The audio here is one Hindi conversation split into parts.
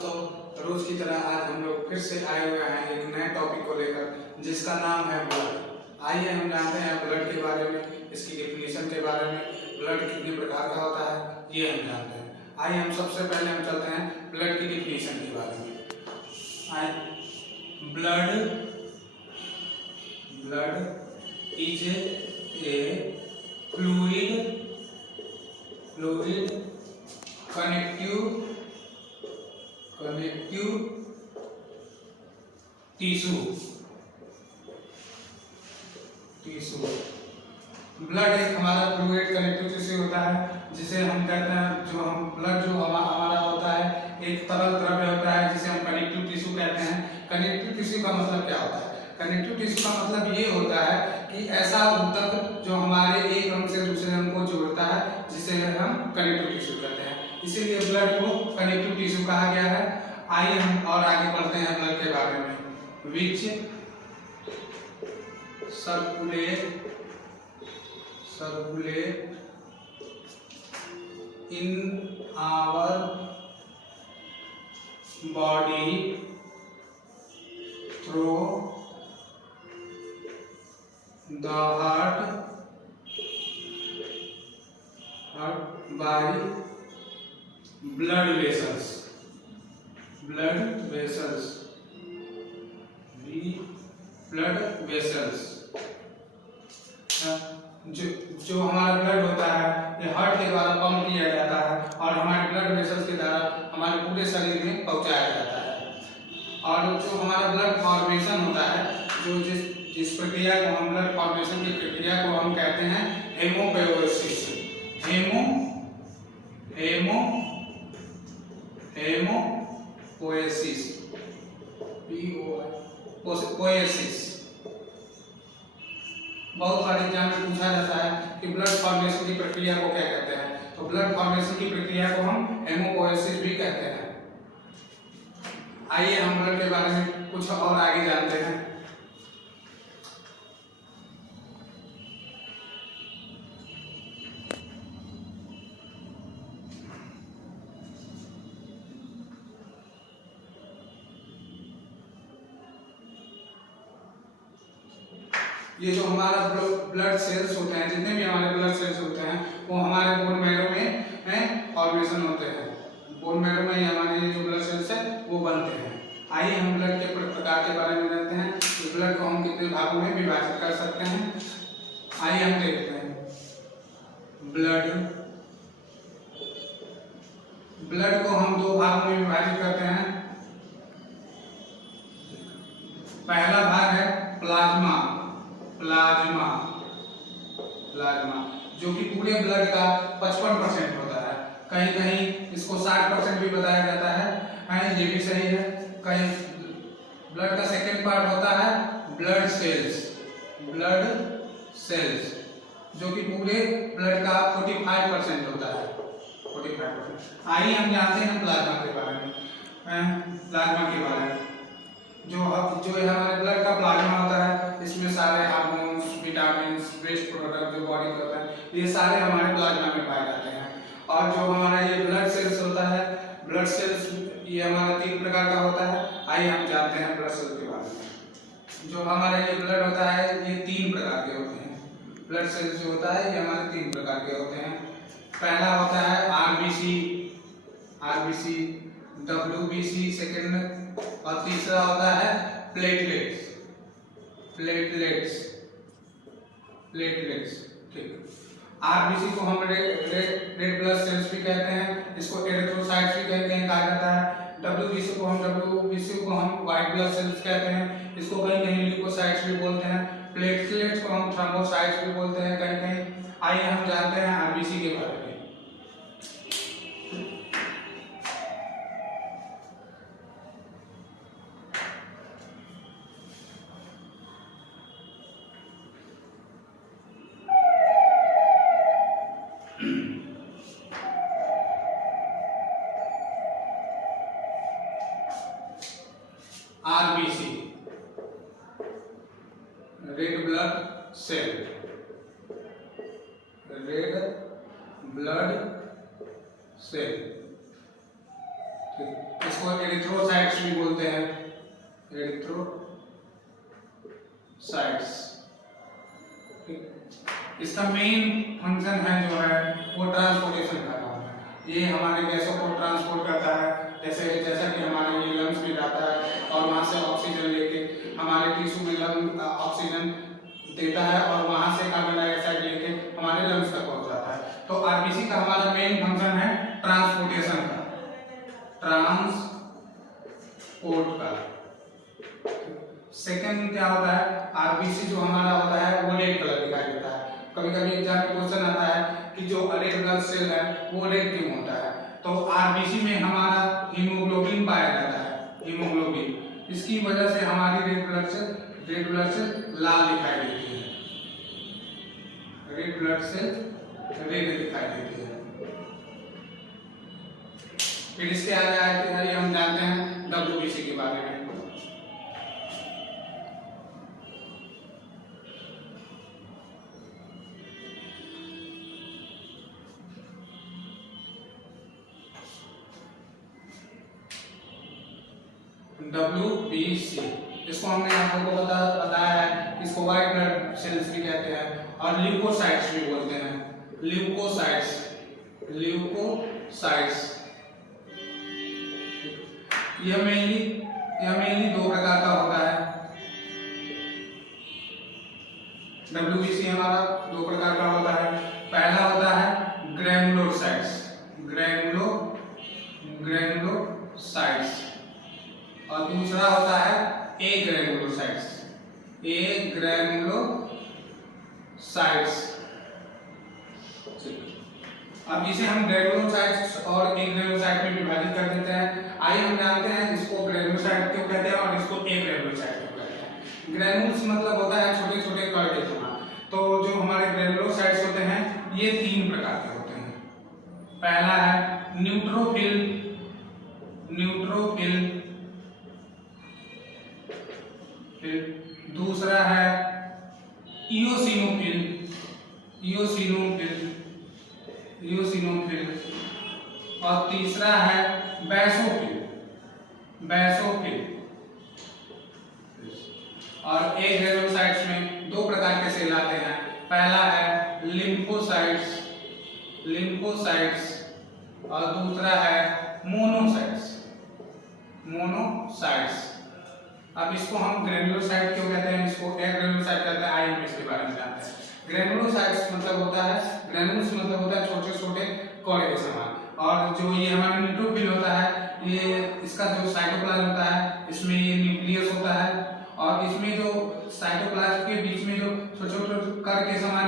तो रोज की तरह आज हम लोग फिर से आए हुए हैं एक नए टॉपिक को लेकर जिसका नाम है ब्लड। आइए हम जानते हैं ब्लड के बारे में, इसकी डेफिनेशन के बारे में, ब्लड कितने प्रकार का होता है ये हम जानते हैं। आइए हम सबसे पहले हम चलते हैं ब्लड की डेफिनेशन के बारे में। Blood blood is a fluid connective tissue. Blood एक हमारा फ्लूइड कनेक्टिव टिश्यू होता है जिसे हम कहते हैं, जो हम ब्लड जो हमारा होता है एक तरल द्रव्य होता है जिसे हम कनेक्टिव टिश्यू कहते हैं। कनेक्टिव टिश्यू का मतलब क्या होता है? कनेक्टिव टिश्यू का मतलब ये होता है कि ऐसा ऊतक जो हमारे एक अंग से दूसरे अंग को जोड़ता है जिसे हम कनेक्टिव टिश्यू कहते हैं, इसीलिए ब्लड को कनेक्टिव टिश्यू कहा गया है। आइए हम और आगे बढ़ते हैं ब्लड के बारे में। विच circulate in our body through the heart by blood vessels जो हमारा ब्लड होता है ये हार्ट के द्वारा पंप किया जाता है और हमारे ब्लड वेसल्स के द्वारा हमारे पूरे शरीर में पहुंचाया जाता है। और जो हमारा ब्लड फॉर्मेशन होता है, जो जिस प्रक्रिया को हम ब्लड फॉर्मेशन की प्रक्रिया को हम कहते हैं हेमोपोएसिस। पोएसिस। बहुत सारे एग्जाम में पूछा जाता है कि ब्लड फॉर्मेशन की प्रक्रिया को क्या कहते हैं, तो ब्लड फॉर्मेशन की प्रक्रिया को हम हेमोपोएसिस भी कहते हैं। आइए हम ब्लड के बारे में कुछ और आगे जानते हैं। ये जो हमारा ब्लड सेल्स होते हैं, जितने भी हमारे ब्लड सेल्स होते हैं वो हमारे बोन मैरो में फॉर्मेशन होते हैं। बोन मैरो में हमारे ये जो ब्लड सेल्स है वो बनते हैं। आइए हम ब्लड के प्रकार के बारे में जानते हैं कि ब्लड को हम कितने भागों में विभाजित कर सकते हैं। आइए हम देखते हैं। ब्लड को हम दो भागों में विभाजित करते हैं। पहला भाग है प्लाज्मा, जो कि पूरे ब्लड का 55% होता है। कहीं कहीं इसको 60% भी बताया जाता है, ये भी सही है। कहीं ब्लड का सेकेंड पार्ट होता है ब्लड सेल्स, जो कि पूरे ब्लड का 45% होता है। 45%। आइए हम जानते हैं प्लाज्मा के बारे में। जो हमारे ब्लड का प्लाज्मा होता है, इसमें सारे हार्मोन्स, विटामिन्स, वेस्ट प्रोडक्ट जो बॉडी का होता है, ये सारे हमारे प्लाज्मा में पाए जाते हैं। और जो हमारा ये ब्लड सेल्स होता है, ब्लड सेल्स ये हमारा 3 प्रकार का होता है। आइए हम जानते हैं ब्लड सेल के बारे में। जो हमारा ये ब्लड होता है ये 3 प्रकार के होते हैं। ब्लड सेल्स जो होता है ये हमारे 3 प्रकार के होते हैं। पहला होता है आरबीसी, डब्ल्यूबीसी सेकेंड, और तीसरा होता है प्लेटलेट्स। ठीक। आरबीसी को हम रेड ब्लड सेल्स भी कहते हैं, इसको एरिथ्रोसाइट्स भी कहा जाता है। डब्ल्यूबीसी को हम व्हाइट ब्लड सेल्स कहते हैं, इसको कहीं कहीं ल्यूकोसाइट्स भी बोलते हैं। प्लेटलेट्स को हम थ्रोम्बोसाइट्स भी बोलते हैं कहीं कहीं। आइए हम जानते हैं आरबीसी के बारे में। आरबीसी रेड ब्लड सेल, इसको एरिथ्रोसाइट्स भी बोलते हैं, एरिथ्रोसाइट्स। इसका मेन फंक्शन है जो है वो ट्रांसपोर्टेशन का काम है। ये हमारे गैसों को ट्रांसपोर्ट करता है, जैसा कि हमारे ये लंग्स में जाता है और वहां से ऑक्सीजन लेके हमारे टिश्यू में लंग ऑक्सीजन देता है और वहां से कार्बन डाइऑक्साइड लेके हमारे लंग्स तक पहुंच जाता है। तो आरबीसी का हमारा मेन फंक्शन है ट्रांसपोर्टेशन का, ट्रांसपोर्ट का। सेकंड क्या होता है, आरबीसी जो हमारा होता है वो रेड कलर दिखाई देता है। कभी कभी एग्जाम में क्वेश्चन आता है कि जो रेड ब्लड सेल है वो रेड क्यों होता है, तो आरबीसी में हमारा हीमोग्लोबिन पाया जाता है, हीमोग्लोबिन। इसकी वजह से हमारी रेड ब्लड सेल लाल दिखाई देती है, रेड ब्लड सेल रेड दिखाई देती है। फिर इसके आगे हम जानते हैं डब्ल्यूबीसी के बारे में। WBC इसको हमने आप लोगों को बताया है, इसको व्हाइट ब्लड सेल्स भी कहते हैं और ल्यूकोसाइट्स भी बोलते हैं, ल्यूकोसाइट्स। यह मेनली दो प्रकार का होता है। WBC हमारा दो प्रकार का होता है। पहला होता है ग्रैनुलोसाइट्स, ग्रैनुलोसाइट्स, और दूसरा होता है एग्रैनुलोसाइट्स, अब इसे हम ग्रैनुलोसाइट्स और एग्रैनुलोसाइट में विभाजित कर देते हैं। आइए हम जानते हैं इसको ग्रैनुलोसाइट क्यों कहते हैं और इसको एग्रैनुलोसाइट क्यों कहते हैं। ग्रैनुल्स मतलब होता है छोटे छोटे कण के समान। तो जो हमारे ग्रैनुलोसाइट्स होते हैं ये तीन प्रकार के होते हैं। पहला है न्यूट्रोफिल, दूसरा है इओसिनोफिल, और तीसरा है बैसोफिल। और एग्रैनुलोसाइट्स में दो प्रकार के सेल आते हैं। पहला है लिम्फोसाइट्स और दूसरा है मोनोसाइट्स। अब इसको हम ग्रैनुलोसाइट क्यों कहते हैं, इसको एग्रैनुलोसाइट कहते हैं। आइए हम इसके बारे में जानते हैं। ग्रैनुलोसाइट्स मतलब होता है, ग्रैनुल्स मतलब होता है छोटे छोटे कण के समान। और जो ये हमारा न्यूट्रोफिल होता है, ये इसका जो साइटोप्लाज्म होता है इसमें ये न्यूक्लियस होता है और इसमें जो साइटोप्लाज्म के बीच में जो छोटे छोटे कण के समान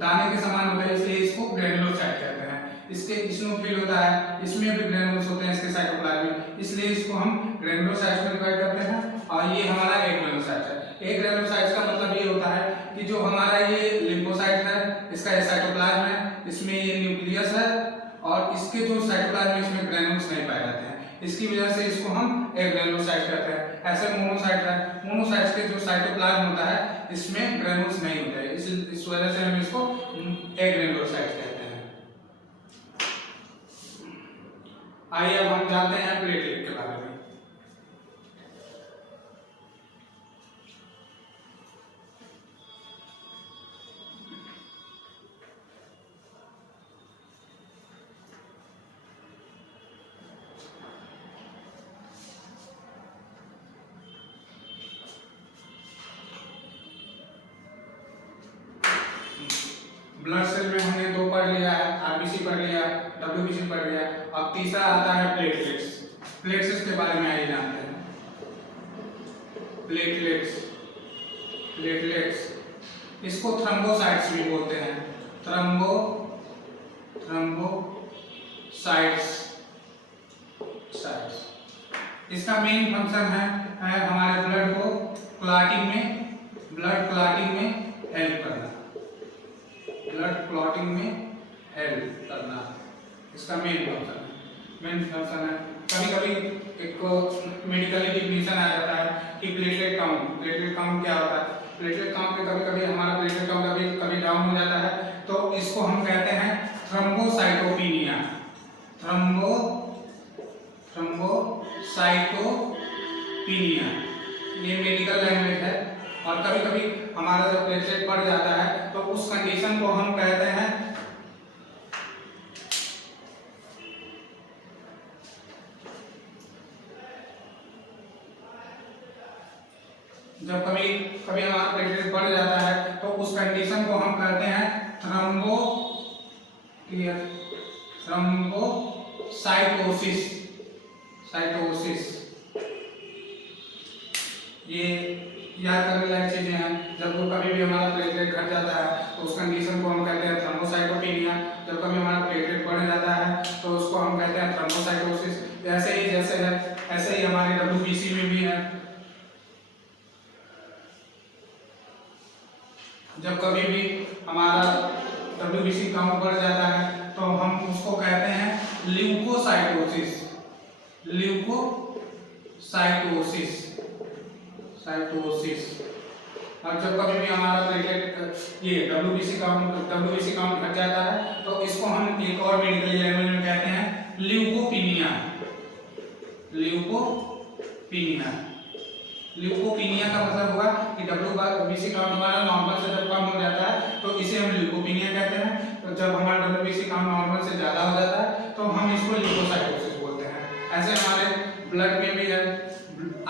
दाने के समान होता है, इसलिए इसको ग्रैनुलोसाइट कहते हैं। इसके इस्नोफिल होता है, इसमें भी ग्रैनुल्स होते हैं इसके साइटोप्लाज्म में, इसलिए इसको हम ग्रैनुलोसाइट्स में डिवाइड करते हैं। और ये हमारा एग्रैनुलोसाइट है। एग्रैनुलोसाइट्स का मतलब ये होता है कि जो हमारा ये लिम्फोसाइट है, इसका ये साइटोप्लाज्म है, इसमें ये न्यूक्लियस है और इसके जो साइटोप्लाज्म में इसमें ग्रैनुल्स नहीं पाए जाते हैं, इसकी वजह से इसको हम एग्रैनुलोसाइट कहते हैं। ऐसे मोनोसाइट है, मोनोसाइट्स के जो साइटोप्लाज्म होता है इसमें ग्रैनुल्स नहीं होते हैं, इस वजह से हम इसको एग्रैनुलोसाइट कहते हैं। आइए अब हम जानते हैं प्लेटलेट के बारे में। ब्लड सेल में हमने दो पढ़ लिया है, आरबीसी पढ़ लिया, डब्ल्यूबीसी पढ़ लिया। अब तीसरा आता है प्लेटलेट्स। प्लेटलेट्स के बारे में आइए जानते हैं। प्लेटलेट्स इसको थ्रोम्बोसाइट्स भी बोलते हैं, थ्रोम्बोसाइट्स। इसका मेन फंक्शन है हमारे ब्लड क्लॉटिंग में हेल्प करना, इसका मेन फंक्शन है। कभी कभी एक मेडिकल डिफिनेशन आ जाता है कि प्लेटलेट काउंट क्या होता है। प्लेटलेट काउंट पे कभी कभी हमारा प्लेटलेट काउंट कभी डाउन हो जाता है, तो इसको हम कहते हैं थ्रोम्बोसाइटोपिनिया। थ्रोम्बोसाइटोपिनिया, ये मेडिकल लैंग्वेज है। और कभी कभी हमारा जब प्लेटलेट बढ़ जाता है तो उस कंडीशन को हम कहते हैं जब कभी कभी हमारा प्लेटलेट बढ़ जाता है तो उस कंडीशन को हम कहते हैं थ्रोम्बोसाइटोसिस। ये याद करने लायक चीजें हैं। जब कभी भी हमारा प्लेटलेट घट जाता है तो उस कंडीशन को हम कहते हैं थ्रोम्बोसाइटोपिनिया। जब कभी हमारा प्लेटलेट बढ़ जाता है तो उसको हम कहते हैं थ्रोम्बोसाइटोसिस। ऐसे ही हमारे WBC में भी है। जब कभी भी हमारा WBC काउंट बढ़ जाता है तो हम उसको कहते हैं ल्यूकोसाइटोसिस। और जब कभी भी हमारा प्लेटलेट ये WBC काउंट घट जाता है तो इसको हम एक और मेडिकल लैंग्वेज में कहते हैं ल्यूकोपीनिया। ल्यूकोपीनिया का मतलब हुआ कि WBC काउंट हमारा नॉर्मल से जब कम हो जाता है तो इसे हम ल्यूकोपीनिया कहते हैं। तो जब हमारा WBC काउंट नॉर्मल से ज्यादा हो जाता है तो हम इसको ल्यूकोसाइटोसिस बोलते हैं। ऐसे हमारे ब्लड में भी है,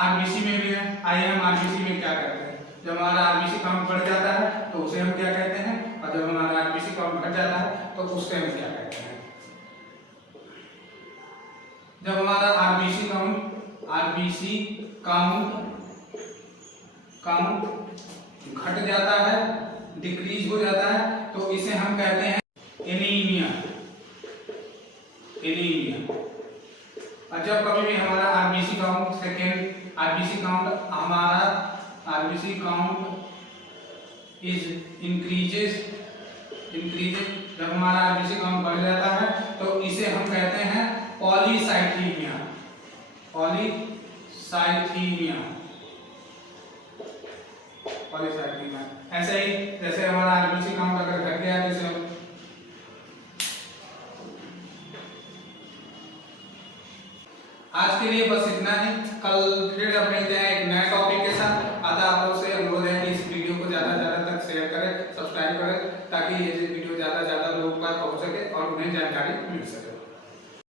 RBC में भी है। आइए हम RBC में क्या करते हैं। जब हमारा RBC काउंट बढ़ जाता है तो उसे हम क्या कहते हैं, और जब हमारा RBC काउंट घट जाता है तो उससे हम क्या कहते हैं। जब हमारा RBC काउंट घट जाता है, डिक्रीज हो जाता है, तो इसे हम कहते हैं एनीमिया। और जब कभी भी हमारा RBC काउंट इज इंक्रीजेस, जब हमारा RBC काउंट बढ़ जाता है तो इसे हम कहते हैं पॉलीसाइथीमिया। ऐसे ही जैसे हमारा RBC काउंट अगर घट गया तो इसे आज के लिए बस इतना ही। कल फिर अपने